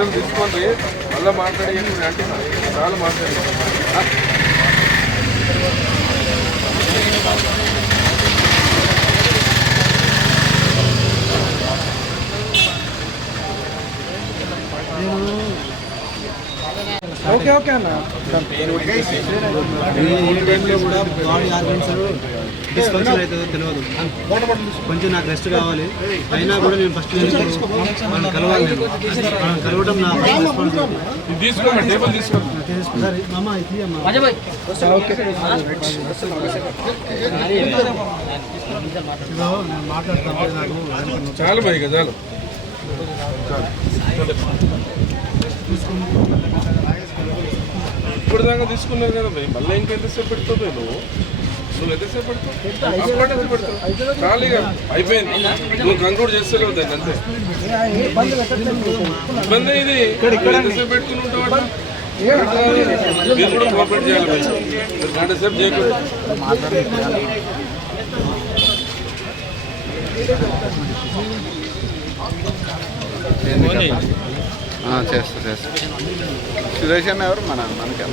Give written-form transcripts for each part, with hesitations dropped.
నిమిషాలు తీసుకోండి, మళ్ళీ మాట్లాడి అంటే చాలా మాట్లాడి. ఓకే ఓకే అన్న. ఈ టైంలో కూడా బాడీ ఆర్గన్స్ డిస్ఫంక్షన్ అవుతుందో తెలియదు. కొంచెం నాకు రెస్ట్ కావాలి. అయినా కూడా నేను ఫస్ట్ మనం కలవాలి. నేను కలవడం నా సరే మామ ఇది అమ్మ నేను మాట్లాడతాను. నాకు చాలు భయ్ చాలు. ఇప్పుడు దాకా తీసుకున్నావు కదా భయ్, మళ్ళీ ఇంకెంతసేపు పెడతావు నువ్వు ఎంతసేపు పెడతావు? ఖాళీగా అయిపోయింది, నువ్వు కంక్లూడ్ చేస్తలేవు దాన్ని అంతే. ఇబ్బంది ఇది ఎంతసేపు పెట్టుకుని ఉంటావు. మీరు కూడా కోఆపరేట్ చేయాలి భయ్, గంట సేపు చేయకూడదు. చేస్తా సురేష్ అన్న ఎవరు మనకి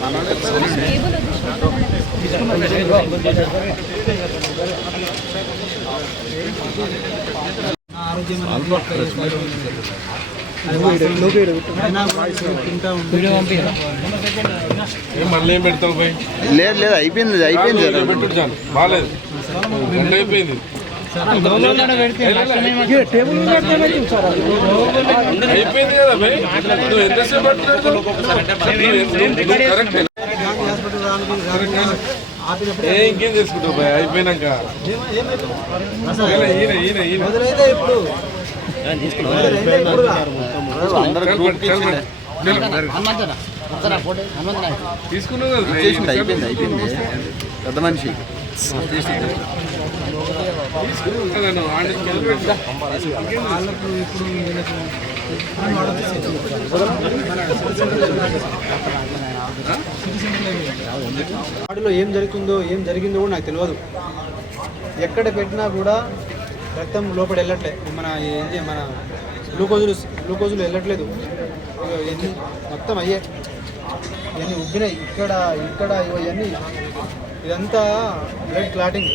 మళ్ళీ ఏం పెడతావు భయ్? లేదు అయిపోయింది పెట్టు చాలు, బాగాలేదు, గంట అయిపోయింది. అయిపోయింది కదా భయ్, నువ్వు ఎంతసేపు మాట్లాడుతావు? ఇంకేం చేసుకుంటావు భయ్ అయిపోయినాక? తీసుకున్నావు కదా, అయిపోయింది పెద్ద మనిషి. వాటిలో ఏం జరిగిందో కూడా నాకు తెలియదు. ఎక్కడ పెట్టినా కూడా రక్తం లోపల వెళ్ళట్లే. మన గ్లూకోజులు వెళ్ళట్లేదు. మొత్తం అయ్యే ఇవన్నీ ఉబ్బినాయి ఇక్కడ ఇవన్నీ. ఇదంతా బ్లడ్ క్లాటింగ్.